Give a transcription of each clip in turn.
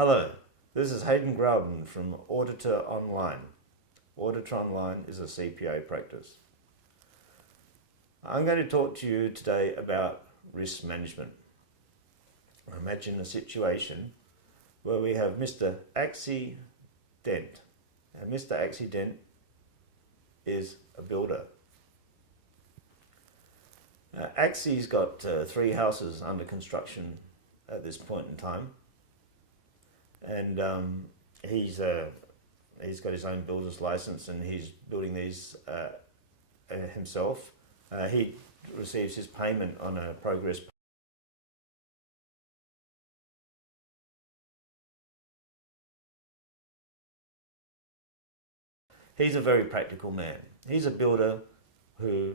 Hello, this is Haydn Growden from Auditor Online. Auditor Online is a CPA practice. I'm going to talk to you today about risk management. Imagine a situation where we have Mr. Accident. And Mr. Accident is a builder. Axie's got 3 houses under construction at this point in time. And he's got his own builder's license and he's building these himself. He receives his payment on a progress. He's a very practical man. He's a builder who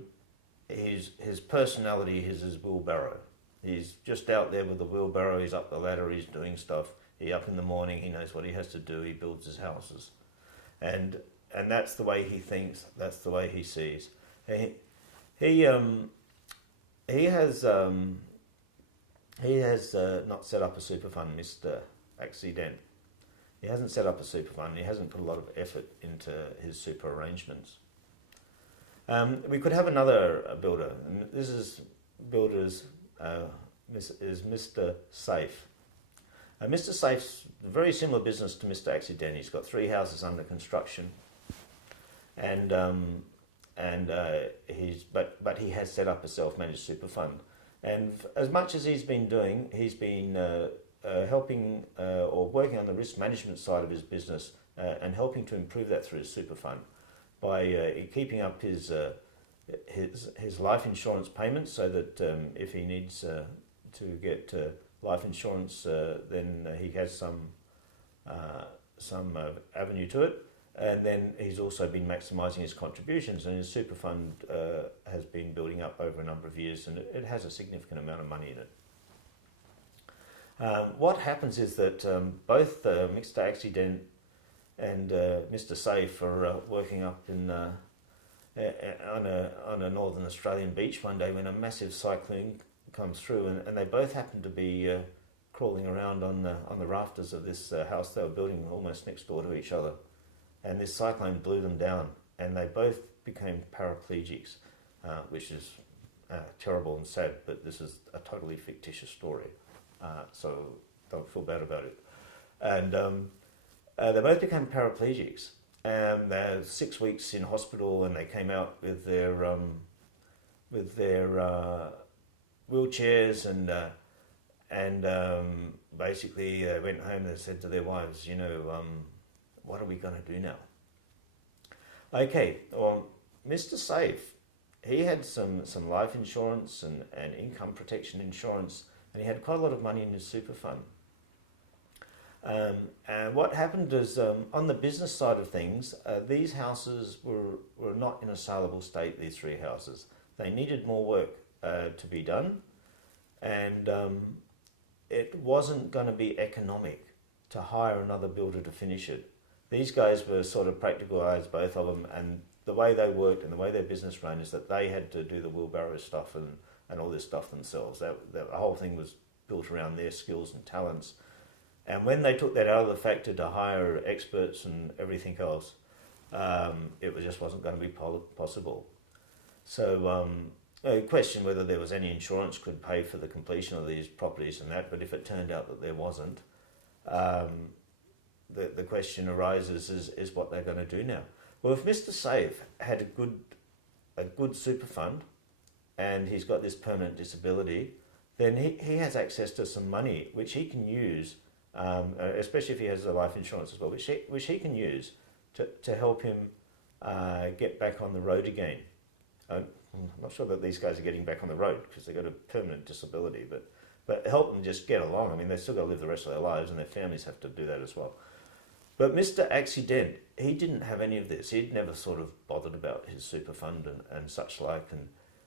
his personality is his wheelbarrow. He's just out there with the wheelbarrow, he's up the ladder, he's doing stuff. He's up in the morning, he knows what he has to do, he builds his houses. And that's the way he thinks, that's the way he sees. He has not set up a super fund, Mr. Accident. He hasn't set up a super fund, he hasn't put a lot of effort into his super arrangements. We could have another builder, and this is Mr. Safe. Mr. Safe's a very similar business to Mr. Accident. He's got 3 houses under construction, and he has set up a self-managed super fund. And as much as he's been doing, he's been helping or working on the risk management side of his business and helping to improve that through his super fund by keeping up his life insurance payments, so that if he needs to get life insurance, then he has some avenue to it. And then he's also been maximising his contributions, and his super fund has been building up over a number of years, and it has a significant amount of money in it. What happens is that both Mr. Accident and Mr. Safe are working up in on a northern Australian beach one day when a massive cyclone comes through, and they both happen to be crawling around on the rafters of this house they were building almost next door to each other, and this cyclone blew them down, and they both became paraplegics, which is terrible and sad, but this is a totally fictitious story, so don't feel bad about it. And they both became paraplegics, and they're 6 weeks in hospital, and they came out with their wheelchairs, and basically they went home and they said to their wives, what are we going to do now? Okay, well, Mr. Safe, he had some life insurance and income protection insurance, and he had quite a lot of money in his super fund. And what happened is, on the business side of things, these houses were not in a saleable state, these 3 houses. They needed more work to be done, and it wasn't going to be economic to hire another builder to finish it. These guys were sort of practical guys, both of them, and the way they worked and the way their business ran is that they had to do the wheelbarrow stuff and all this stuff themselves. The whole thing was built around their skills and talents. And when they took that out of the factor to hire experts and everything else, it just wasn't going to be possible. So I questioned whether there was any insurance could pay for the completion of these properties and that, but if it turned out that there wasn't, the question arises is what they're going to do now. Well, if Mr. Safe had a good super fund and he's got this permanent disability, then he has access to some money which he can use, especially if he has a life insurance as well, which he can use to help him get back on the road again. I'm not sure that these guys are getting back on the road because they've got a permanent disability, but help them just get along. I mean, they've still got to live the rest of their lives, and their families have to do that as well. But Mr. Accident, he didn't have any of this. He'd never sort of bothered about his super fund and such like,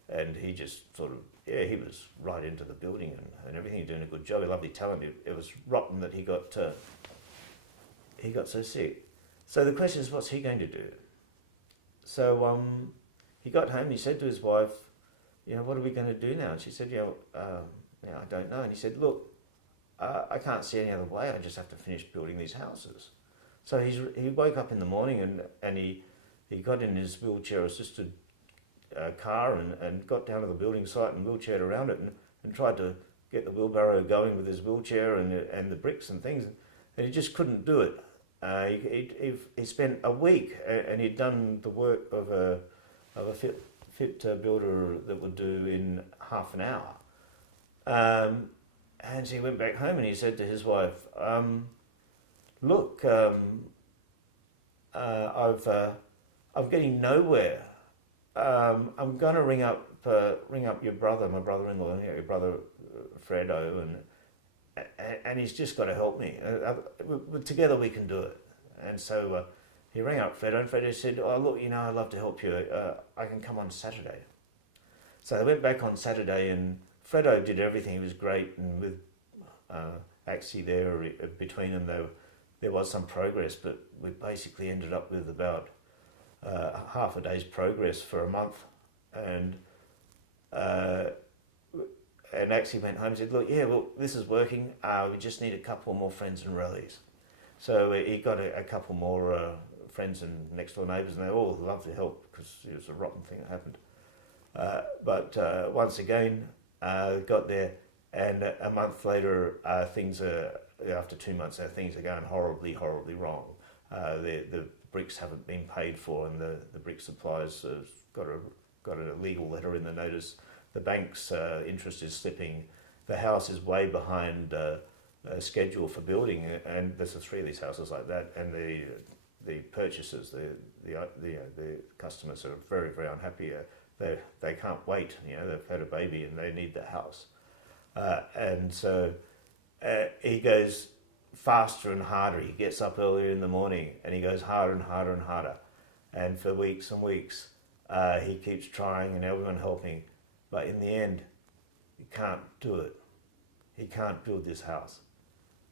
and he just sort of, he was right into the building and everything, doing a good job. He lovely talent. It was rotten that he got so sick. So the question is, what's he going to do? So he got home, he said to his wife, what are we going to do now? And she said, I don't know. And he said, look, I can't see any other way. I just have to finish building these houses. So he woke up in the morning and he got in his wheelchair-assisted car and got down to the building site and wheelchaired around it and tried to get the wheelbarrow going with his wheelchair and the bricks and things, and he just couldn't do it. He spent a week and he'd done the work of a fit builder that would do in half an hour. And so he went back home and he said to his wife, "Look, I'm getting nowhere. I'm going to ring up your brother, my brother-in-law, your brother Fredo, and he's just got to help me. Together we can do it." And so he rang up Fredo, and Fredo said, "Oh, look, I'd love to help you. I can come on Saturday." So they went back on Saturday, and Fredo did everything. He was great, and with Axie there between them, there was some progress, but we basically ended up with about half a day's progress for a month, and Axie went home and said, "Look, yeah, well, this is working. We just need a couple more friends and rallies." So he got a couple more friends and next door neighbours, and they all loved to help because it was a rotten thing that happened. But once again, got there, and a month later, after 2 months, things are going horribly, horribly wrong. The bricks haven't been paid for, and the brick suppliers have got a legal letter in the notice. The bank's interest is slipping. The house is way behind schedule for building, and there's 3 of these houses like that. And the purchasers, the customers are very, very unhappy. They can't wait. They've had a baby and they need the house. And so he goes faster and harder. He gets up earlier in the morning and he goes harder and harder and harder. And for weeks and weeks, he keeps trying and everyone helping. But in the end, he can't do it. He can't build this house.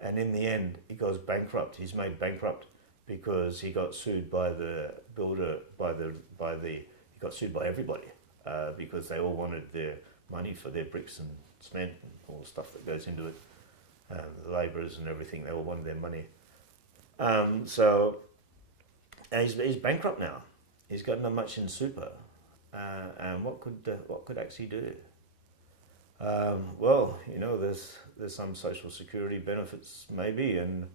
And in the end, he goes bankrupt. He's made bankrupt because he got sued by the builder, he got sued by everybody because they all wanted their money for their bricks and cement and all the stuff that goes into it. The labourers and everything, they all wanted their money. So he's bankrupt now. He's got not much in super. And what could Axie do? Well, there's some social security benefits maybe, and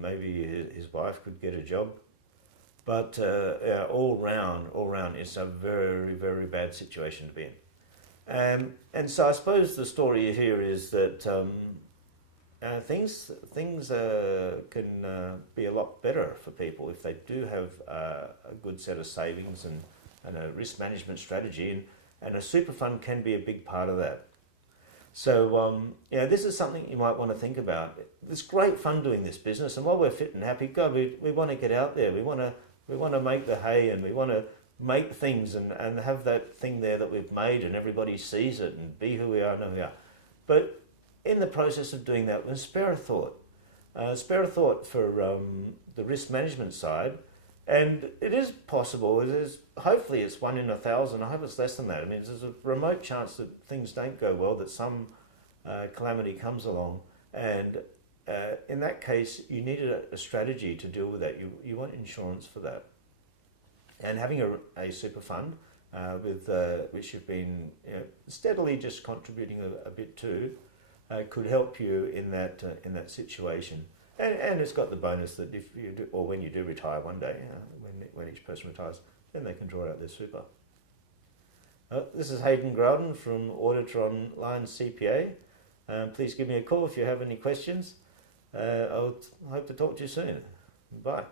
maybe his wife could get a job. But all round, it's a very, very bad situation to be in. And so I suppose the story here is that things can be a lot better for people if they do have a good set of savings and a risk management strategy, and a super fund can be a big part of that. So this is something you might want to think about. It's great fun doing this business, and while we're fit and happy, God, we want to get out there. We want to make the hay, and we want to make things and have that thing there that we've made, and everybody sees it and be who we are, know who we are. But in the process of doing that, we'll spare a thought. Spare a thought for the risk management side. And it is possible, hopefully it's 1 in 1,000, I hope it's less than that. I mean, there's a remote chance that things don't go well, that some calamity comes along. And in that case, you need a strategy to deal with that. You want insurance for that. And having a super fund with which you've been steadily just contributing a bit to could help you in that situation. And it's got the bonus that if you do, or when you do retire one day, when each person retires, then they can draw out their super. This is Haydn Growden from Auditor Online CPA. Please give me a call if you have any questions. I'll hope to talk to you soon. Bye.